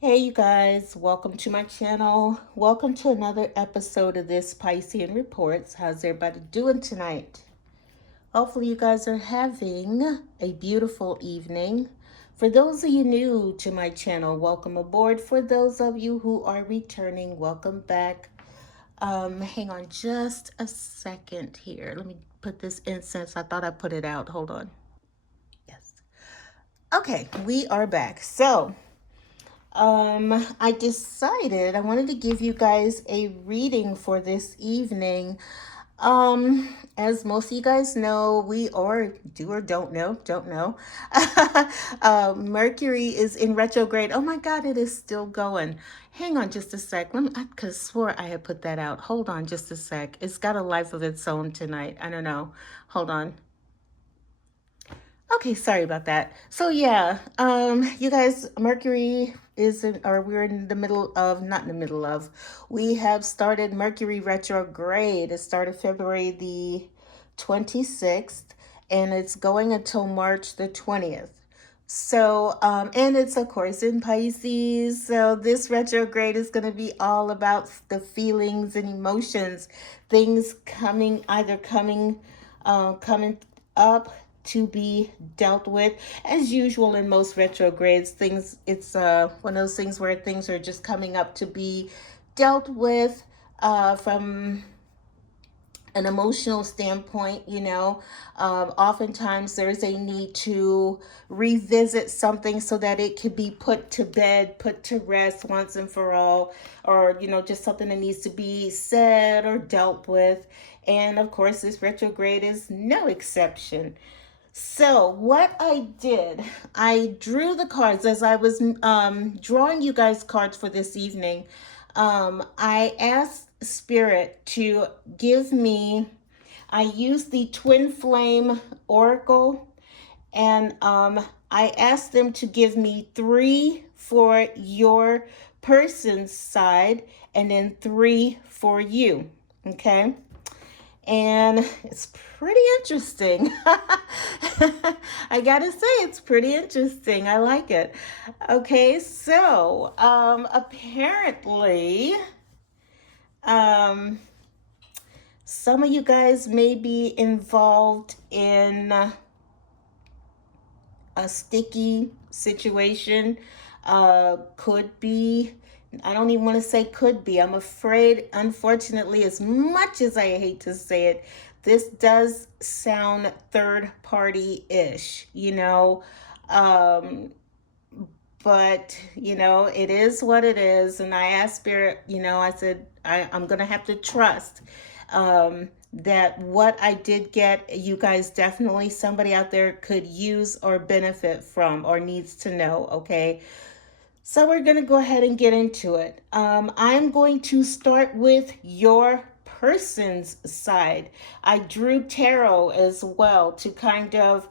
Hey you guys, welcome to my channel. Welcome to another episode of this Piscean Reports. How's everybody doing tonight? Hopefully you guys are having a beautiful evening. For those of you new to my channel, welcome aboard. For those of you who are returning, welcome back. Hang on just a second here. Let me put this incense. I thought I put it out. Hold on. Yes. Okay, we are back. I decided I wanted to give you guys a reading for this evening. As most of you guys know, we or do or don't know. Mercury is in retrograde. Oh my God, it is still going. Hang on just a sec. I could have swore I had put that out. Hold on just a sec. It's got a life of its own tonight. I don't know. Hold on. Okay, sorry about that. So yeah, you guys, Mercury is in, or we're in the middle of, not in the middle of, we have started Mercury Retrograde. It started February the 26th, and it's going until March the 20th. And it's of course in Pisces. So this retrograde is going to be all about the feelings and emotions, things coming up to be dealt with. As usual in most retrogrades, it's one of those things where things are just coming up to be dealt with from an emotional standpoint. Oftentimes there's a need to revisit something so that it could be put to bed, put to rest once and for all, or just something that needs to be said or dealt with. And of course this retrograde is no exception. So what I did, I drew the cards as I was drawing you guys cards for this evening. I asked Spirit to give me, I used the Twin Flame Oracle, and I asked them to give me 3 for your person's side and then 3 for you. Okay. And it's pretty interesting. I gotta say, it's pretty interesting. I like it. Okay, so apparently, um, some of you guys may be involved in a sticky situation. Could be, I don't even want to say could be. I'm afraid, unfortunately, as much as I hate to say it, this does sound third party ish. Um, but it is what it is. And I asked Spirit, I said, I'm going to have to trust that what I did get, you guys definitely, somebody out there could use or benefit from or needs to know. Okay. So we're going to go ahead and get into it. I'm going to start with your person's side. I drew tarot as well to kind of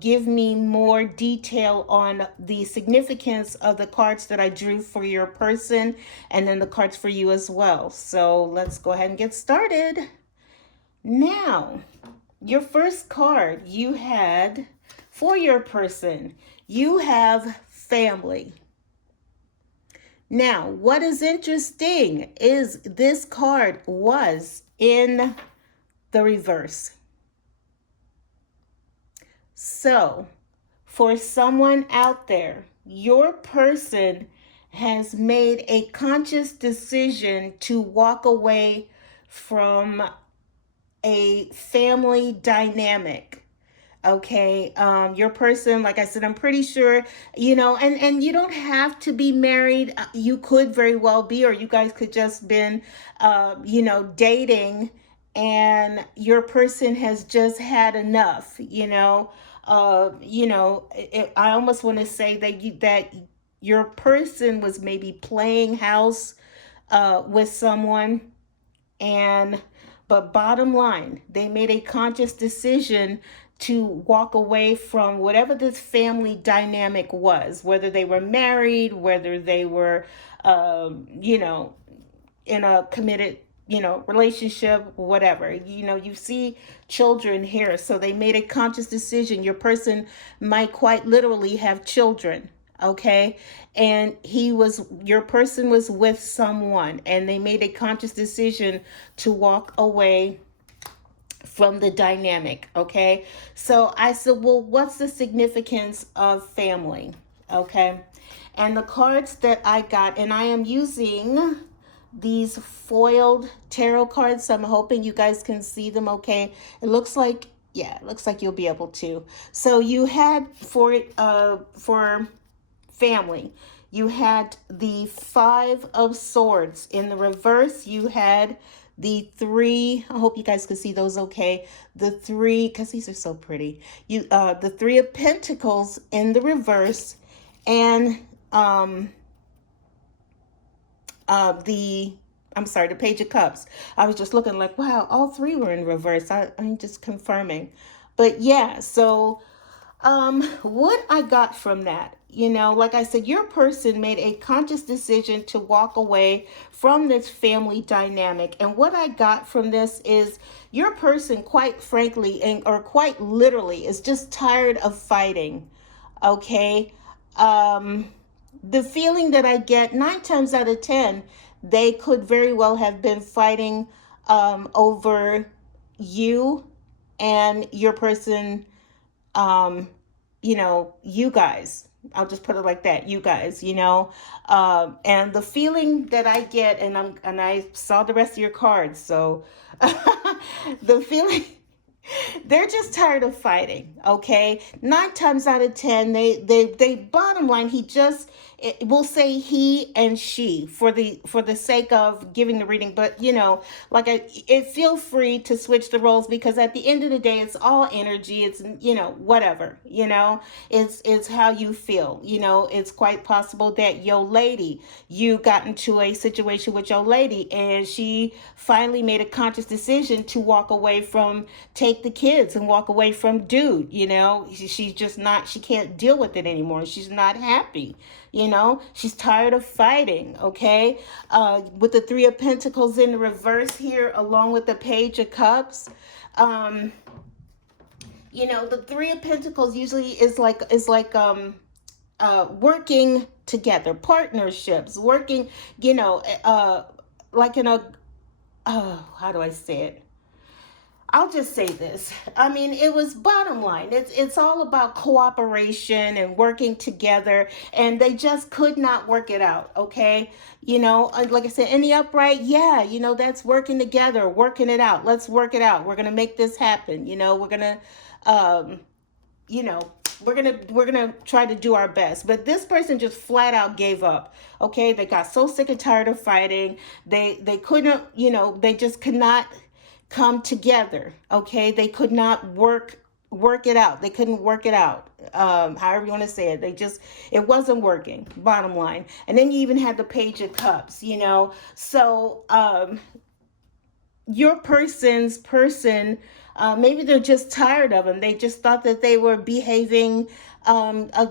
give me more detail on the significance of the cards that I drew for your person and then the cards for you as well. So let's go ahead and get started. Now, your first card you had for your person, you have family. Now, what is interesting is this card was in the reverse. So, for someone out there, your person has made a conscious decision to walk away from a family dynamic. Okay. Your person, like I said, I'm pretty sure, and you don't have to be married. You could very well be, or you guys could just been, dating, and your person has just had enough. I almost want to say that your person was maybe playing house with someone, and but bottom line, they made a conscious decision to walk away from whatever this family dynamic was, whether they were married, whether they were, in a committed, relationship, whatever. You see children here. So they made a conscious decision. Your person might quite literally have children. Okay. And your person was with someone and they made a conscious decision to walk away from the dynamic. Okay. So I said, well, what's the significance of family? Okay. And the cards that I got, and I am using these foiled tarot cards. So I'm hoping you guys can see them okay. It looks like, yeah, it looks like you'll be able to. So you had for family, you had the Five of Swords. In the reverse, you had the three. I hope you guys can see those okay. The three, because these are so pretty. The Three of Pentacles in the reverse, and um the I'm sorry, the Page of Cups. I was just looking like, wow, all three were in reverse. I'm just confirming. But yeah, so what I got from that, like I said, your person made a conscious decision to walk away from this family dynamic. And what I got from this is your person, quite frankly, or quite literally, is just tired of fighting. Okay. The feeling that I get 9 times out of 10, they could very well have been fighting over you and your person, um, you guys. I'll just put it like that, you guys, and the feeling that I get, and I saw the rest of your cards, so the feeling they're just tired of fighting. Okay, 9 times out of 10, they bottom line, we'll say he and she for the sake of giving the reading, but it feel free to switch the roles, because at the end of the day, it's all energy. It's whatever, it's how you feel. It's quite possible that your lady, you got into a situation with your lady, and she finally made a conscious decision to walk away from, take the kids and walk away from dude. She's just not, she can't deal with it anymore. She's not happy. She's tired of fighting. Okay. With the Three of Pentacles in the reverse here, along with the Page of Cups, the Three of Pentacles usually is like working together, partnerships, working, like in a, how do I say it? I'll just say this. I mean, it was bottom line. It's all about cooperation and working together, and they just could not work it out. Okay, like I said, in the upright, yeah, that's working together, working it out. Let's work it out. We're gonna make this happen. We're gonna, um, you know, we're gonna try to do our best. But this person just flat out gave up. Okay, they got so sick and tired of fighting. They couldn't, they just could not come together. Okay, they could not work it out. They couldn't work it out. However you want to say it, it wasn't working, bottom line. And then you even had the Page of Cups. So your person, maybe they're just tired of them. They just thought that they were behaving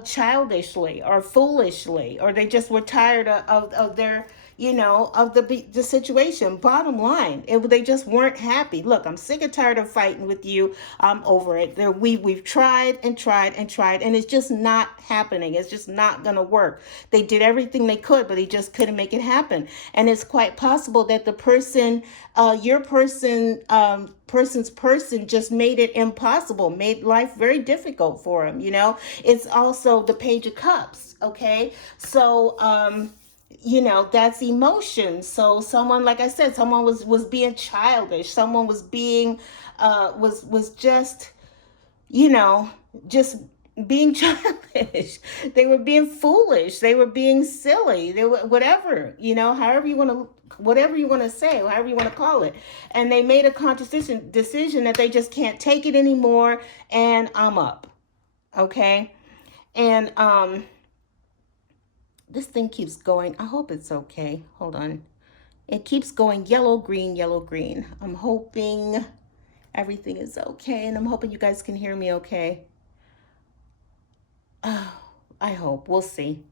childishly or foolishly, or they just were tired of their, of the situation. Bottom line, they just weren't happy. Look, I'm sick and tired of fighting with you. I'm over it. We've tried and tried and tried, and it's just not happening. It's just not gonna work. They did everything they could, but they just couldn't make it happen. And it's quite possible that the person, your person's person just made it impossible, made life very difficult for him. It's also the Page of Cups. Okay, so that's emotion. So someone, like I said, someone was being childish. Someone was being was just just being childish. They were being foolish. They were being silly. They were whatever, whatever you want to say, however you want to call it. And they made a conscious decision that they just can't take it anymore, and I'm up. Okay. And this thing keeps going. I hope it's okay. Hold on. It keeps going yellow, green, yellow, green. I'm hoping everything is okay, and I'm hoping you guys can hear me okay. I hope. We'll see.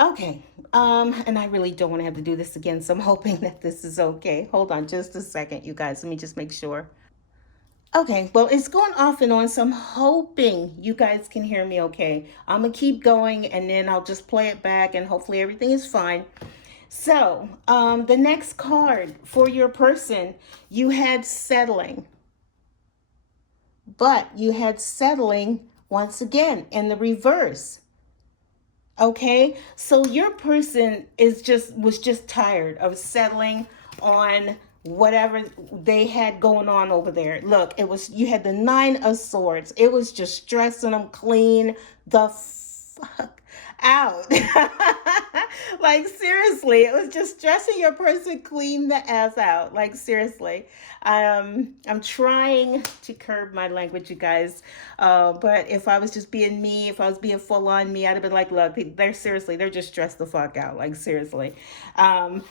Okay. And I really don't want to have to do this again, so I'm hoping that this is okay. Hold on just a second, you guys. Let me just make sure. Okay, well, it's going off and on, so I'm hoping you guys can hear me okay. I'm gonna keep going and then I'll just play it back and hopefully everything is fine. So, the next card for your person, you had settling, but you had settling once again in the reverse. Okay, so your person was just tired of settling on whatever they had going on over there. Look, it was, you had the Nine of Swords. It was just stressing them clean the fuck out. Like seriously, it was just stressing your person clean the ass out. Like seriously. I'm trying to curb my language, you guys. But if I was just being me, if I was being full on me, I'd have been like, look, they're seriously, they're just stressed the fuck out. Like seriously. And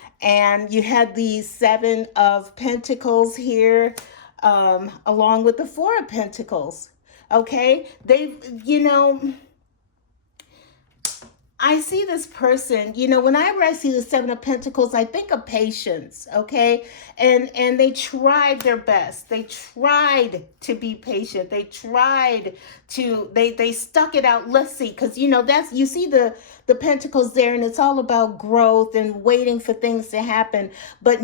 you had the Seven of Pentacles here, along with the Four of Pentacles. Okay, I see this person, whenever I see the Seven of Pentacles, I think of patience, okay? And they tried their best. They tried to be patient. They stuck it out. Let's see, because that's, you see the pentacles there, and it's all about growth and waiting for things to happen. But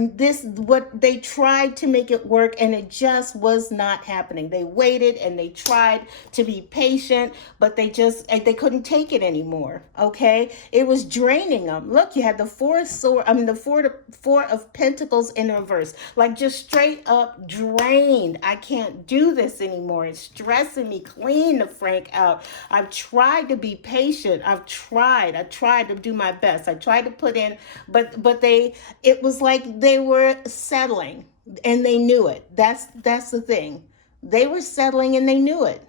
what they tried to make it work, and it just was not happening. They waited and they tried to be patient, but they couldn't take it anymore. Okay, it was draining them. Look, you had the four of Pentacles in reverse, like just straight up drained. I can't do this anymore. It's stressing me clean the frank out. I've tried to be patient. I tried to do my best. I tried to put in, but it was like they were settling and they knew it. That's the thing. They were settling and they knew it.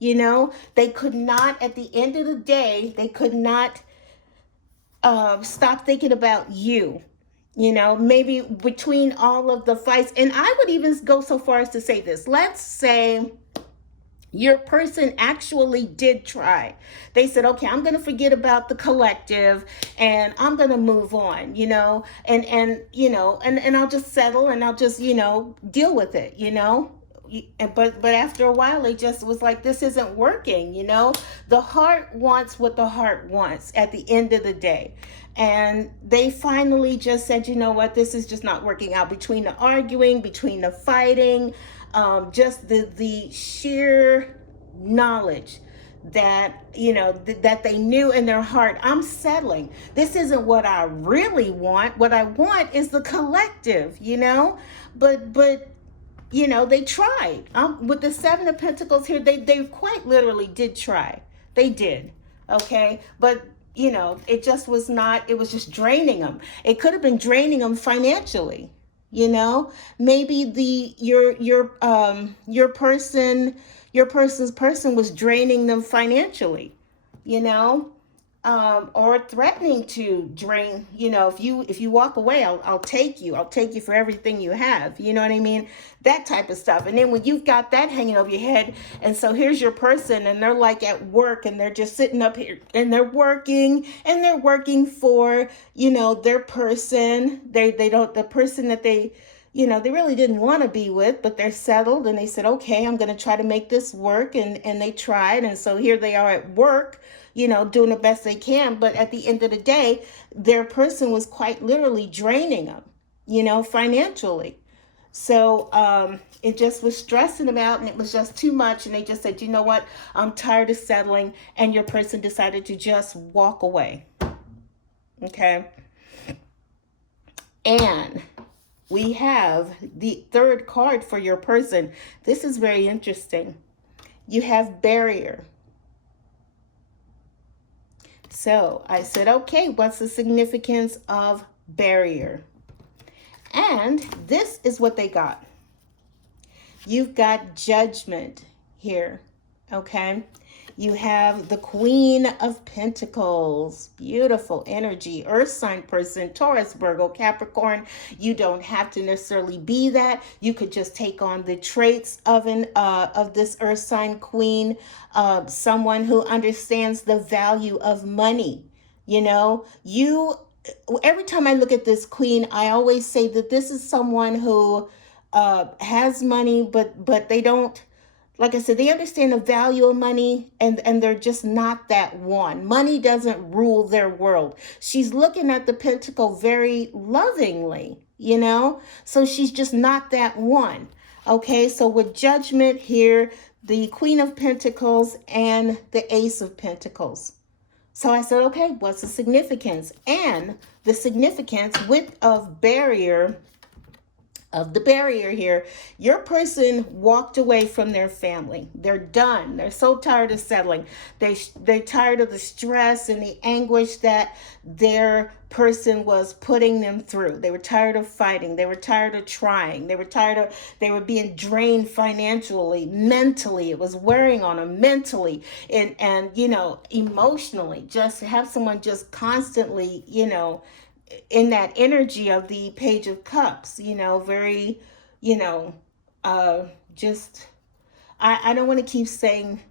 They could not, at the end of the day, they could not stop thinking about you. Maybe between all of the fights. And I would even go so far as to say this. Let's say your person actually did try. They said, okay, I'm going to forget about the collective and I'm going to move on, and I'll just settle and I'll just, deal with it, but after a while it just was like, this isn't working. The heart wants what the heart wants at the end of the day. And they finally just said, you know what, this is just not working out. Between the arguing, between the fighting, just the sheer knowledge that that they knew in their heart, I'm settling. This isn't what I really want. What I want is the collective, but they tried. With the Seven of Pentacles here, they quite literally did try. They did. Okay, but it just was not. It was just draining them. It could have been draining them financially. Maybe your person's person was draining them financially. You know, or threatening to drain. If you walk away, I'll take you. I'll take you for everything you have. You know what I mean? That type of stuff. And then when you've got that hanging over your head, and so here's your person, and they're like at work, and they're just sitting up here, and they're working for their person. They don't, the person that they really didn't want to be with, but they're settled, and they said, okay, I'm going to try to make this work, and they tried, and so here they are at work, doing the best they can. But at the end of the day, their person was quite literally draining them, financially. So it just was stressing them out, and it was just too much. And they just said, you know what, I'm tired of settling. And your person decided to just walk away. Okay. And we have the third card for your person. This is very interesting. You have barrier. So I said, okay, what's the significance of barrier? And this is what they got. You've got judgment here, okay? You have the Queen of Pentacles. Beautiful energy. Earth sign person, Taurus, Virgo, Capricorn. You don't have to necessarily be that. You could just take on the traits of this Earth sign queen. Someone who understands the value of money. Every time I look at this queen, I always say that this is someone who has money, but they don't, like I said, they understand the value of money, and they're just not that one. Money doesn't rule their world. She's looking at the pentacle very lovingly, so she's just not that one. Okay, so with Judgment here, the Queen of Pentacles and the Ace of Pentacles. So I said, okay, what's the significance? And the significance with the barrier here, your person walked away from their family. They're done. They're so tired of settling. They're tired of the stress and the anguish that their person was putting them through. They were tired of fighting. They were tired of trying. They were being drained financially, mentally. It was wearing on them mentally and emotionally. Just have someone just constantly, in that energy of the Page of Cups, very, you know, just, I don't want to keep saying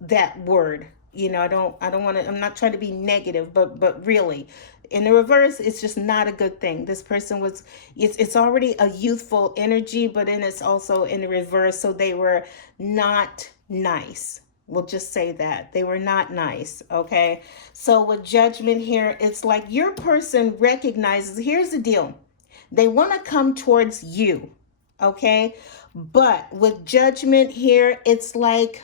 that word. I don't want to, I'm not trying to be negative, but really, in the reverse, it's just not a good thing. This person was, it's already a youthful energy, but then it's also in the reverse. So they were not nice. We'll just say that they were not nice. Okay. So with Judgment here, it's like your person recognizes, here's the deal. They want to come towards you. Okay. But with Judgment here, it's like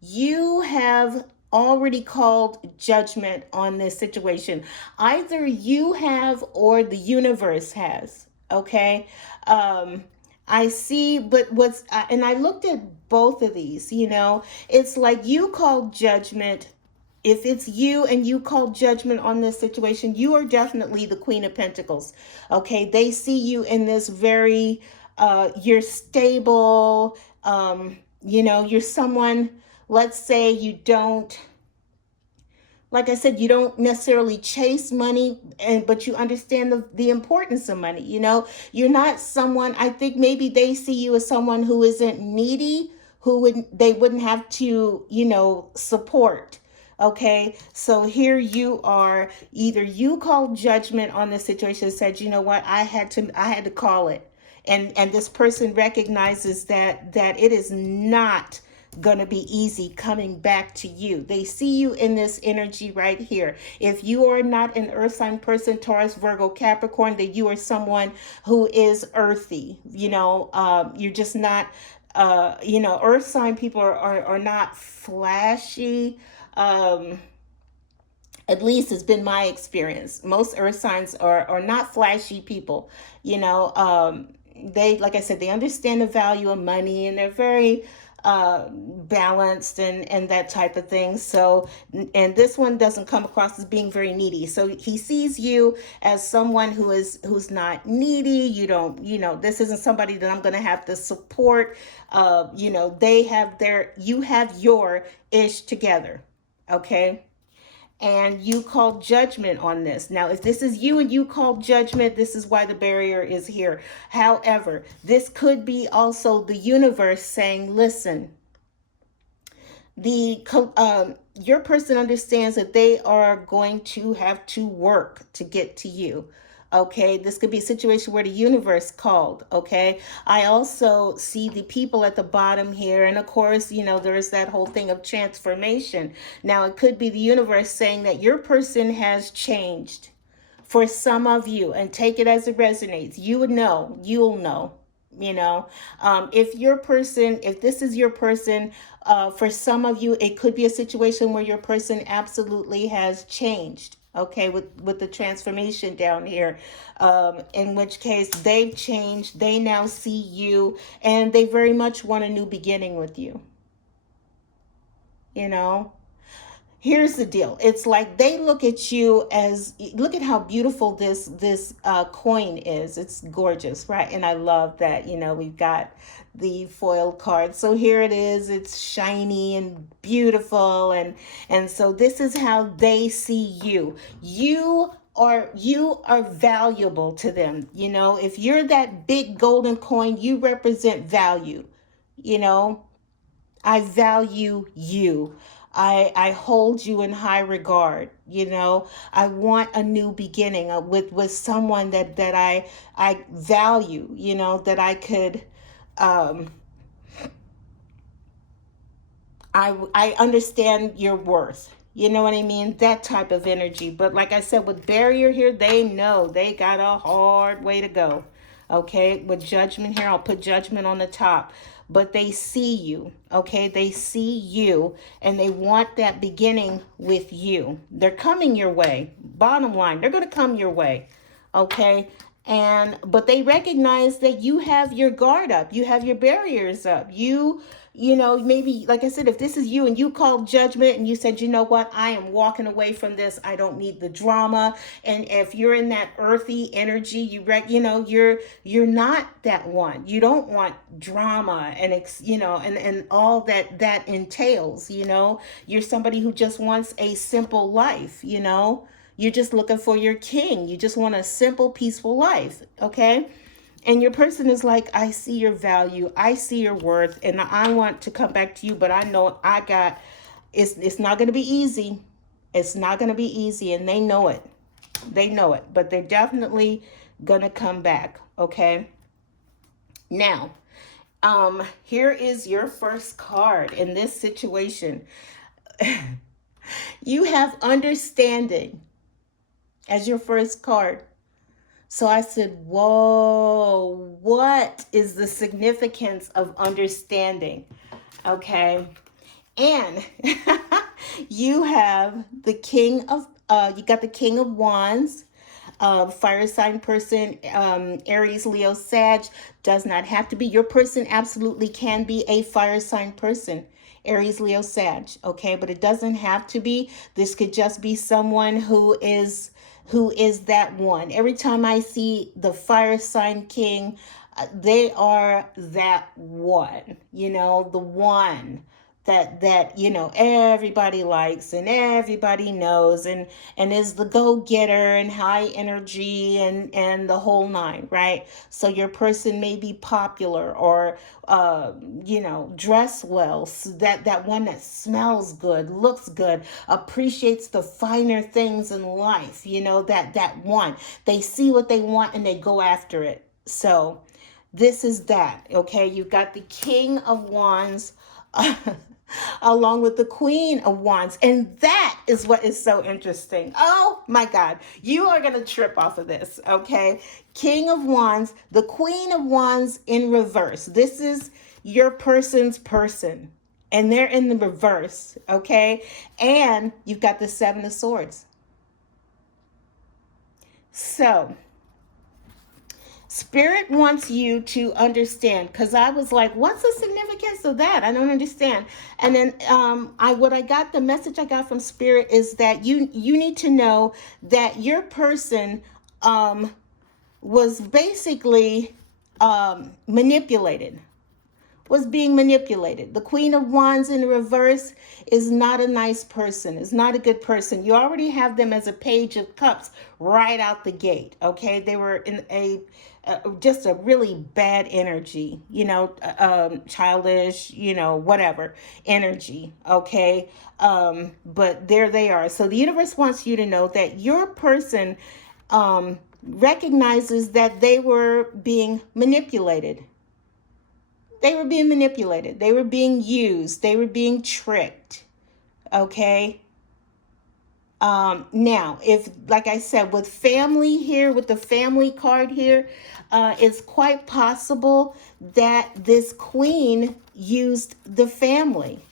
you have already called judgment on this situation. Either you have or the universe has. Okay. I see, but and I looked at both of these, it's like you called judgment. If it's you and you call judgment on this situation, you are definitely the Queen of Pentacles. Okay. They see you in this very, you're stable. You're someone, let's say you don't, like I said, you don't necessarily chase money, but you understand the importance of money. You're not someone, I think maybe they see you as someone who isn't needy, they wouldn't have to, support. Okay. So here you are, either you called judgment on the situation and said, you know what, I had to call it. And this person recognizes that it is not going to be easy coming back to you. They see you in this energy right here. If you are not an earth sign person, Taurus, Virgo, Capricorn, then you are someone who is earthy. You're just not, earth sign people are not flashy. At least it's been my experience. Most earth signs are not flashy people. They, like I said, they understand the value of money, and they're very balanced and that type of thing. So, and this one doesn't come across as being very needy. So he sees you as someone who's not needy. This isn't somebody that I'm going to have to support. You have your ish together. Okay. And you call judgment on this. Now, if this is you and you call judgment, this is why the barrier is here. However, this could be also the universe saying, listen, your person understands that they are going to have to work to get to you. Okay, this could be a situation where the universe called. Okay, I also see the people at the bottom here, and of course, there's that whole thing of transformation. Now, it could be the universe saying that your person has changed for some of you, and take it as it resonates. You'll know. If this is your person, for some of you, it could be a situation where your person absolutely has changed. Okay, with the transformation down here, in which case they've changed. They now see you, and they very much want a new beginning with you. Here's the deal. It's like they look at you as, look at how beautiful this coin is. It's gorgeous, right? And I love that, we've got the foil card. So here it is. It's shiny and beautiful. And so this is how they see you. You are valuable to them. If you're that big golden coin, you represent value. I value you. I hold you in high regard. I want a new beginning with someone that I value, that I could, um, I understand your worth. You know what I mean? That type of energy. But like I said, with barrier here, they know they got a hard way to go. Okay, with judgment here, I'll put judgment on the top. But they see you, okay? They see you and they want that beginning with you. They're coming your way. Bottom line, they're going to come your way, okay? But they recognize that you have your guard up, you have your barriers up. Maybe, like I said, if this is you and you called judgment and you said, you know what, I am walking away from this, I don't need the drama. And if you're in that earthy energy, you're not that one. You don't want drama and all that entails. You're somebody who just wants a simple life. You're just looking for your king. You just want a simple, peaceful life. Okay. And your person is like, I see your value, I see your worth, and I want to come back to you, but I know it's not going to be easy. It's not going to be easy, and they know it. They know it, but they're definitely going to come back, okay? Now, here is your first card in this situation. You have understanding as your first card. So I said, whoa, what is the significance of understanding? Okay. And you have the you got the King of Wands, fire sign person, Aries, Leo, Sag. Does not have to be. Your person absolutely can be a fire sign person. Aries, Leo, Sag. Okay. But it doesn't have to be. This could just be someone who is that one. Every time I see the fire sign king, they are that one, the one that everybody likes and everybody knows and is the go-getter and high energy and the whole nine, right? So your person may be popular or dress well, so that one that smells good, looks good, appreciates the finer things in life, that one. They see what they want and they go after it. So this is that, okay? You've got the King of Wands along with the Queen of Wands. And that is what is so interesting. Oh my God, you are going to trip off of this, okay? King of Wands, the Queen of Wands in reverse. This is your person's person, and they're in the reverse, okay? And you've got the Seven of Swords. So Spirit wants you to understand, because I was like, what's the significance of that? I don't understand. And then the message I got from Spirit is that you need to know that your person was basically manipulated. Was being manipulated. The Queen of Wands in the reverse is not a nice person, is not a good person. You already have them as a Page of Cups right out the gate, okay? They were in just a really bad energy, childish, whatever energy, okay? But there they are. So the universe wants you to know that your person recognizes that they were being manipulated. They were being manipulated. They were being used. They were being tricked. Okay. Now, if, like I said, with family here, with the family card here, it's quite possible that this queen used the family,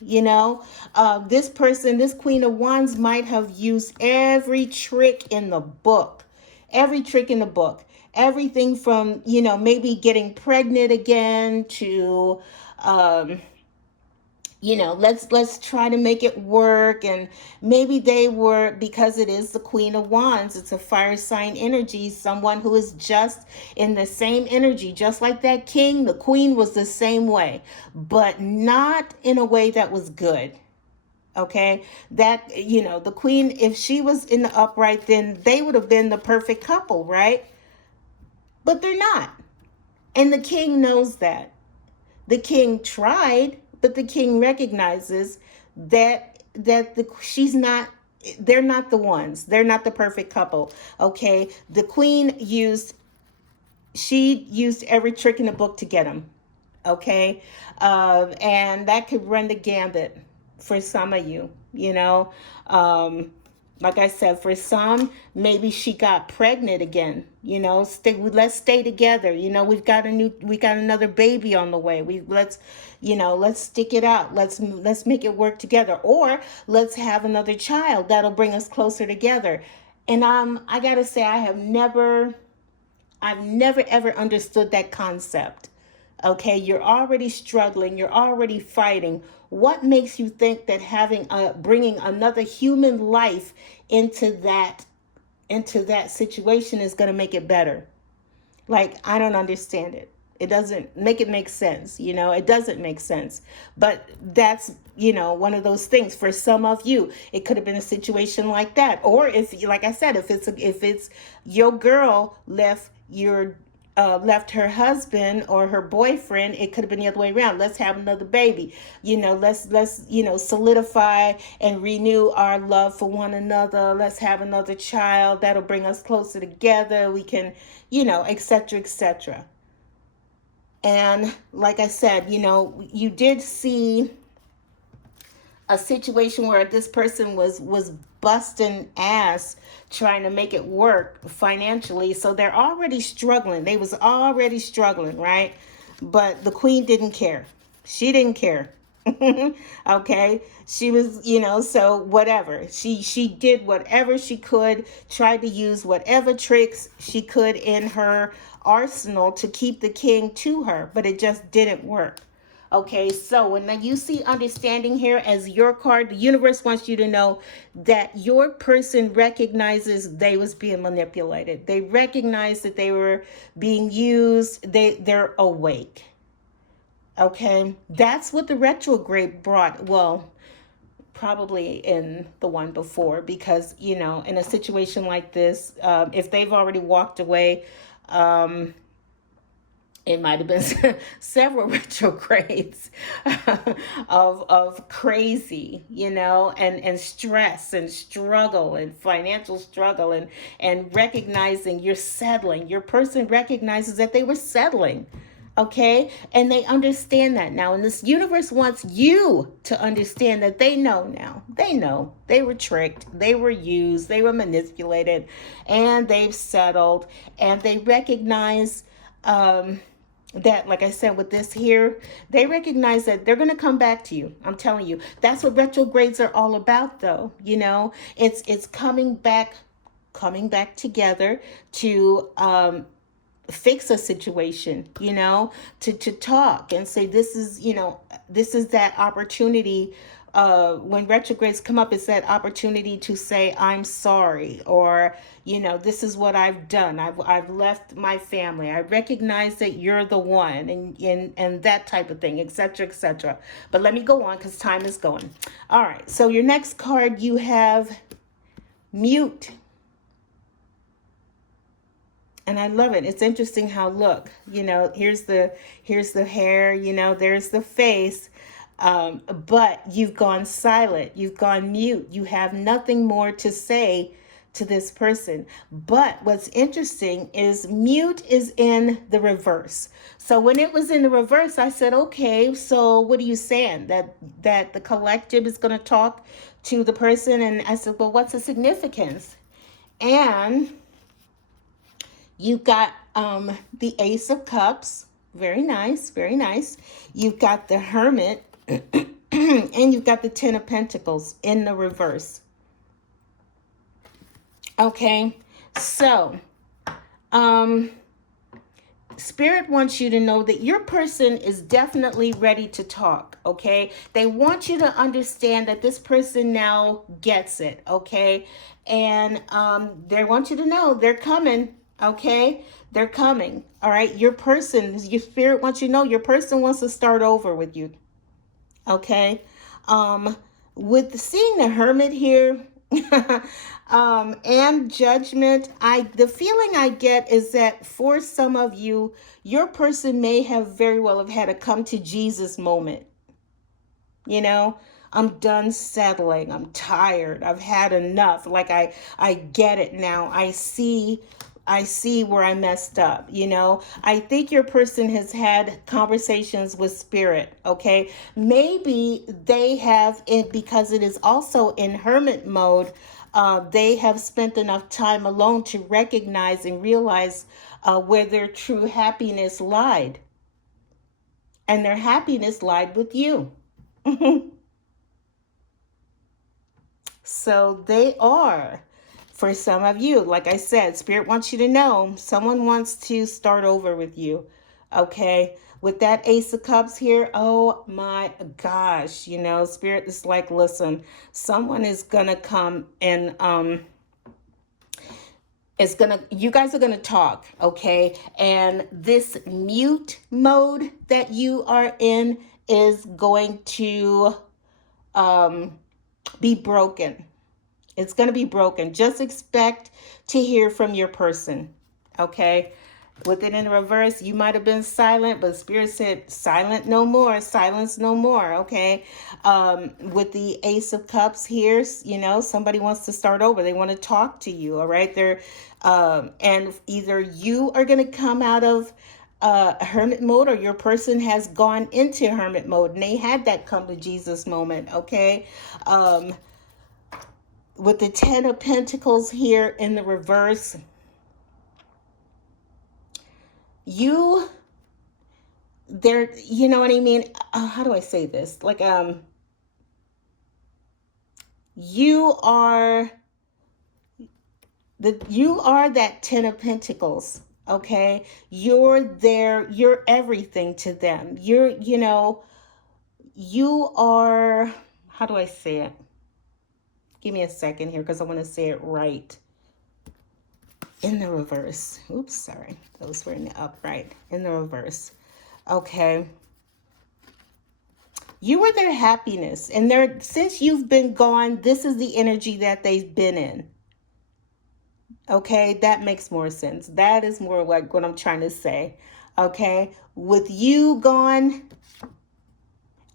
this person, this Queen of Wands might have used every trick in the book, everything from, maybe getting pregnant again to, let's try to make it work. And maybe they were, because it is the Queen of Wands, it's a fire sign energy, someone who is just in the same energy, just like that king. The queen was the same way, but not in a way that was good. Okay, that, the queen, if she was in the upright, then they would have been the perfect couple, right? But they're not. And the king knows that. The king tried, but the king recognizes that she's not they're not the ones. They're not the perfect couple. Okay. The queen she used every trick in the book to get him. Okay. And that could run the gambit for some of you, you know. Um, like I said, for some, maybe she got pregnant again. You know, let's stay together. You know, we got another baby on the way. Let's stick it out. Let's make it work together. Or let's have another child that'll bring us closer together. And I gotta say, I've never ever understood that concept. Okay, you're already struggling, you're already fighting. What makes you think that bringing another human life into that situation is going to make it better? Like, I don't understand it. It doesn't make it make sense. You know, it doesn't make sense. But that's, one of those things. For some of you, it could have been a situation like that. Or if, like I said, if it's your girl left her husband or her boyfriend, it could have been the other way around. Let's have another baby. Let's solidify and renew our love for one another. Let's have another child that'll bring us closer together. We can, etc., etc. And like I said, you did see a situation where this person was busting ass trying to make it work financially. So they're already struggling. They was already struggling, right? But the queen didn't care. She didn't care. Okay, she was, so whatever, she did whatever she could, tried to use whatever tricks she could in her arsenal to keep the king to her, but it just didn't work. Okay, so when you see understanding here as your card, the universe wants you to know that your person recognizes they was being manipulated. They recognize that they were being used. They're awake. Okay, that's what the retrograde brought. Well, probably in the one before, because, in a situation like this, if they've already walked away, it might have been several retrogrades of crazy, and stress and struggle and financial struggle and recognizing you're settling. Your person recognizes that they were settling. Okay, and they understand that now, and this universe wants you to understand that they know now. They know they were tricked, they were used, they were manipulated, and they've settled, and they recognize that, like I said, with this here, they recognize that they're going to come back to you. I'm telling you, that's what retrogrades are all about, though. It's coming back together to fix a situation, to talk and say, this is that opportunity. When retrogrades come up, it's that opportunity to say, I'm sorry, or, this is what I've done. I've left my family. I recognize that you're the one, and that type of thing, etc., etc. But let me go on because time is going. All right. So your next card, you have mute. And I love it. It's interesting how, look, here's the hair, there's the face. But you've gone silent. You've gone mute. You have nothing more to say to this person. But what's interesting is mute is in the reverse. So when it was in the reverse, I said, okay, so what are you saying? That the collective is going to talk to the person? And I said, well, what's the significance? And you've got the Ace of Cups. Very nice, very nice. You've got the Hermit. And you've got the Ten of Pentacles in the reverse. Okay, so Spirit wants you to know that your person is definitely ready to talk. Okay, they want you to understand that this person now gets it. Okay, and they want you to know they're coming. Okay, they're coming. All right, your Spirit wants you to know your person wants to start over with you. Okay, with seeing the Hermit here, and Judgment, the feeling I get is that for some of you, your person may have very well have had a come to Jesus moment. I'm done settling. I'm tired. I've had enough. Like I get it now. I see where I messed up, you know. I think your person has had conversations with spirit, okay? Maybe they have it because it is also in hermit mode. They have spent enough time alone to recognize and realize where their true happiness lied. And their happiness lied with you. So they are. For some of you, like I said, Spirit wants you to know someone wants to start over with you. Okay. With that Ace of Cups here, oh my gosh, you know, Spirit is like, listen, someone is going to come and, you guys are gonna talk, okay? And this mute mode that you are in is going to be broken. It's going to be broken. Just expect to hear from your person, okay? With it in reverse, you might have been silent, but Spirit said, silent no more, silence no more, okay? With the Ace of Cups here, you know, somebody wants to start over. They want to talk to you, all right? And either you are going to come out of hermit mode, or your person has gone into hermit mode and they had that come to Jesus moment, okay? With the Ten of Pentacles here in the reverse, you know what I mean? How do I say this? Like, you are that Ten of Pentacles, okay? You're everything to them. You are, how do I say it? Give me a second here because I want to say it right. In the reverse. Oops, sorry. Those were in the upright. In the reverse. Okay. You were their happiness. And since you've been gone, this is the energy that they've been in. Okay, that makes more sense. That is more like what I'm trying to say. Okay. With you gone,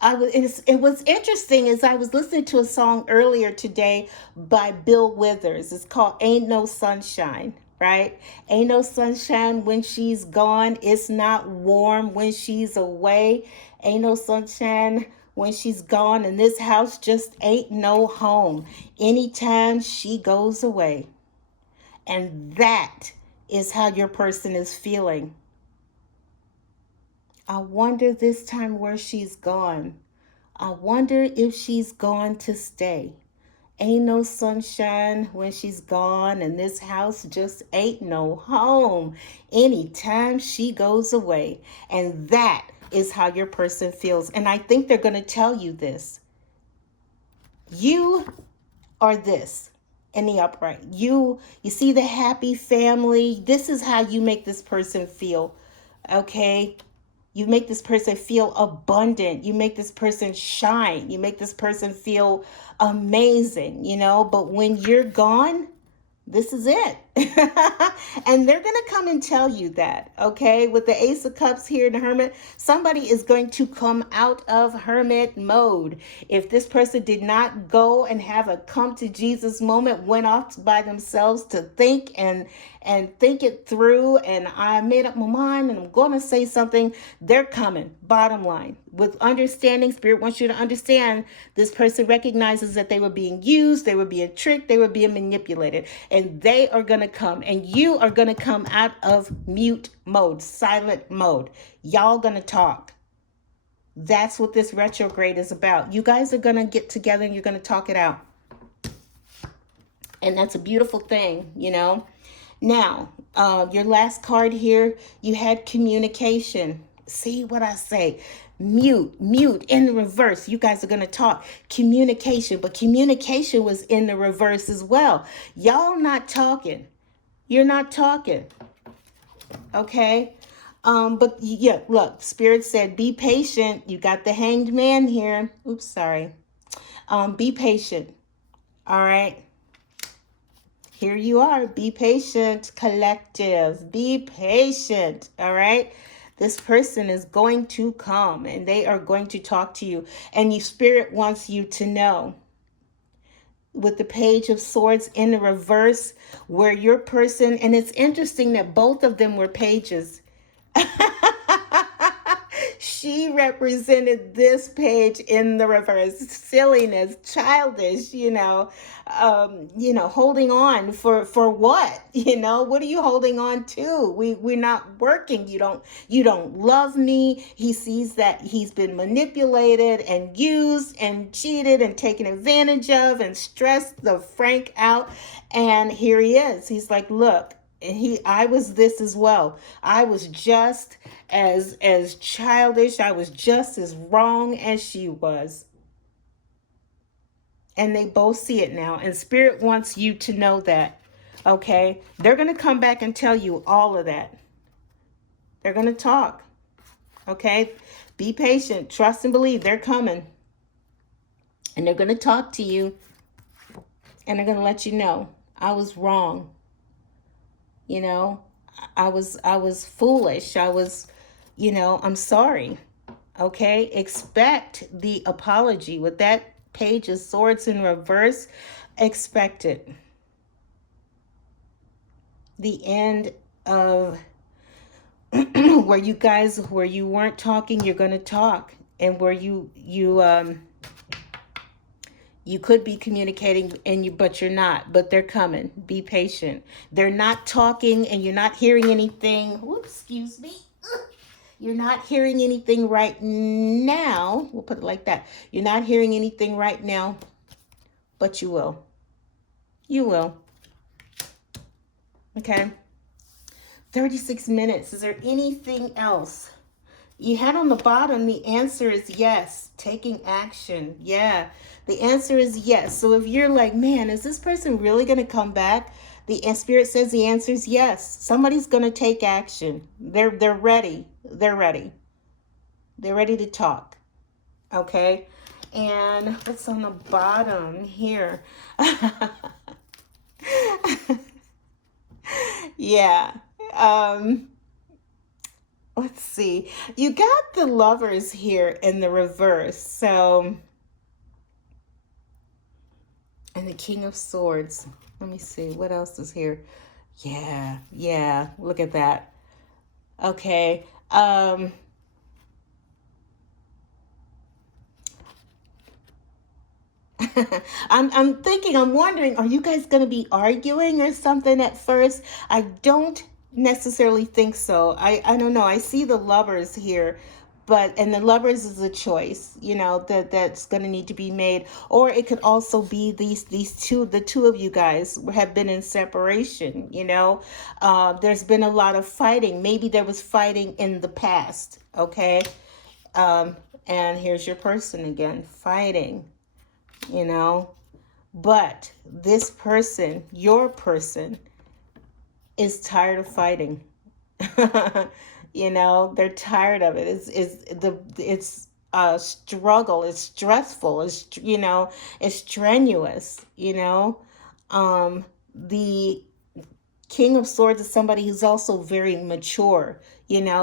it was interesting as I was listening to a song earlier today by Bill Withers. It's called Ain't No Sunshine, right? Ain't no sunshine when she's gone. It's not warm when she's away. Ain't no sunshine when she's gone. And this house just ain't no home anytime she goes away. And that is how your person is feeling. I wonder this time where she's gone. I wonder if she's gone to stay. Ain't no sunshine when she's gone, and this house just ain't no home anytime she goes away. And that is how your person feels. And I think they're going to tell you this. You are this in the upright. You see the happy family. This is how you make this person feel. Okay? You make this person feel abundant. You make this person shine. You make this person feel amazing, you know. But when you're gone, this is it. And they're going to come and tell you that, okay? With the Ace of Cups here in the Hermit, somebody is going to come out of hermit mode. If this person did not go and have a come to Jesus moment, went off by themselves to think and think it through, and I made up my mind and I'm going to say something, they're coming. Bottom line, with understanding, Spirit wants you to understand this person recognizes that they were being used, they were being tricked, they were being manipulated, and they are going to come, and you are going to come out of mute mode, silent mode. Y'all going to talk. That's what this retrograde is about. You guys are going to get together and you're going to talk it out. And that's a beautiful thing, you know. Now, your last card here, you had communication. See what I say? Mute in the reverse. You guys are going to talk communication, but communication was in the reverse as well. Y'all not talking. You're not talking. Okay. But yeah, look, Spirit said, be patient. You got the Hanged Man here. Oops, sorry. Be patient. All right. Here you are. Be patient, collective. Be patient. All right. This person is going to come and they are going to talk to you. And your spirit wants you to know, with the Page of Swords in the reverse, where your person, and it's interesting that both of them were pages. She represented this page in the reverse. Silliness, childish, holding on for what? What are you holding on to? We're not working. You don't love me. He sees that he's been manipulated and used and cheated and taken advantage of and stressed the Frank out. And here he is. He's like, look, and I was this as well. I was just as childish. I was just as wrong as she was. And they both see it now. And Spirit wants you to know that. Okay? They're going to come back and tell you all of that. They're going to talk. Okay? Be patient. Trust and believe. They're coming. And they're going to talk to you. And they're going to let you know, I was wrong. I was foolish. I'm sorry. Okay? Expect the apology. With that Page of Swords in reverse, expect it. The end of where you weren't talking, you're going to talk. And where you could be communicating but you're not, but they're coming. Be patient. They're not talking and you're not hearing anything. Whoops, excuse me. You're not hearing anything right now. We'll put it like that. You're not hearing anything right now, but you will. You will. Okay. 36 minutes. Is there anything else? You had on the bottom, the answer is yes. Taking action. Yeah. The answer is yes. So if you're like, man, is this person really going to come back? The Spirit says the answer is yes. Somebody's going to take action. They're ready. They're ready. They're ready to talk. Okay. And what's on the bottom here? Yeah. Let's see. You got the Lovers here in the reverse. So, and the King of Swords. Let me see. What else is here? Yeah. Look at that. Okay. I'm wondering, are you guys going to be arguing or something at first? I don't necessarily think so. I don't know. I see the Lovers here, and the Lovers is a choice, that's going to need to be made. Or it could also be the two of you guys have been in separation, there's been a lot of fighting. Maybe there was fighting in the past. Okay. And here's your person again, fighting, but this person, your person, is tired of fighting. They're tired of it. It's a struggle. It's stressful. It's strenuous. The King of Swords is somebody who's also very mature,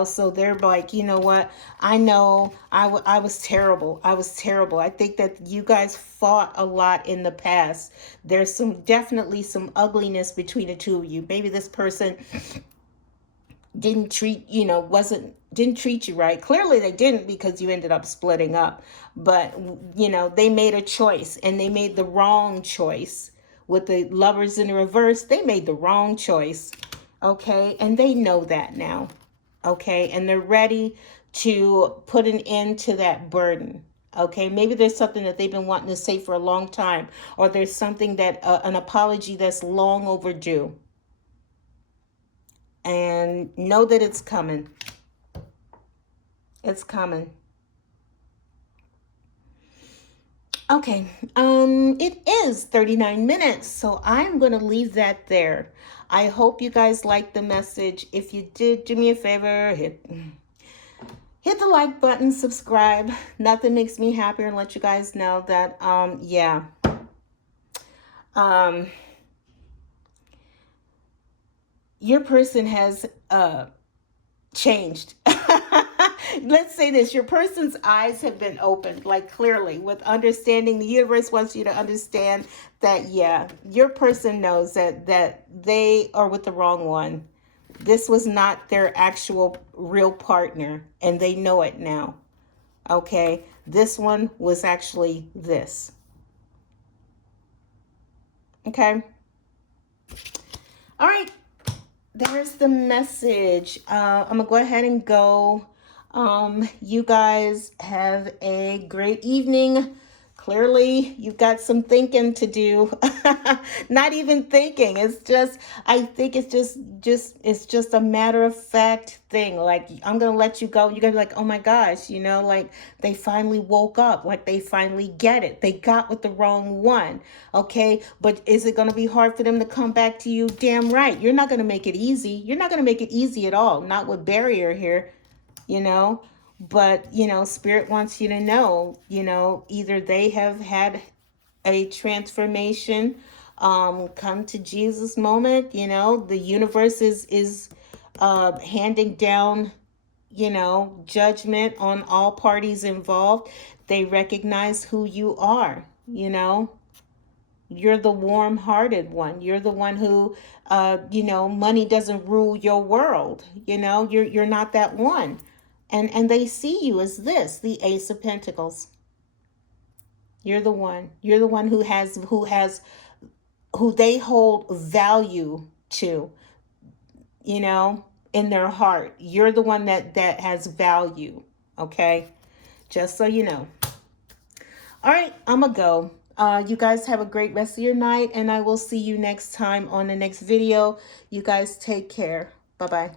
so they're like, you know what? I know I was terrible. I was terrible. I think that you guys fought a lot in the past. There's definitely some ugliness between the two of you. Maybe this person didn't treat you right. Clearly they didn't, because you ended up splitting up. But, they made a choice, and they made the wrong choice. With the Lovers in the reverse, they made the wrong choice. Okay? And they know that now. Okay? And they're ready to put an end to that burden. Okay? Maybe there's something that they've been wanting to say for a long time, or there's something that, an apology that's long overdue. And know that it's coming. It's coming. Okay, it is 39 minutes, so I'm going to leave that there. I hope you guys liked the message. If you did, do me a favor, hit the like button, subscribe. Nothing makes me happier and let you guys know that, your person has changed. Let's say this, your person's eyes have been opened, like clearly with understanding. The universe wants you to understand that, yeah, your person knows that they are with the wrong one. This was not their actual real partner, and they know it now. Okay, this one was actually this. Okay. All right, there's the message. I'm gonna go ahead and go. You guys have a great evening. Clearly, you've got some thinking to do. Not even thinking. It's just, I think it's it's just a matter of fact thing. Like, I'm gonna let you go. You're gonna be like, oh my gosh, like they finally woke up. Like they finally get it. They got with the wrong one. Okay, but is it gonna be hard for them to come back to you? Damn right. You're not gonna make it easy. You're not gonna make it easy at all. Not with barrier here. you know but spirit wants you to know, either they have had a transformation, come to Jesus moment. The universe is handing down, judgment on all parties involved. They recognize who you are. You're the warm-hearted one. You're the one who, money doesn't rule your world. You're not that one. And they see you as this, the Ace of Pentacles. You're the one. You're the one who they hold value to, in their heart. You're the one that has value. Okay? Just so you know. All right, I'm gonna go. You guys have a great rest of your night, and I will see you next time on the next video. You guys take care. Bye-bye.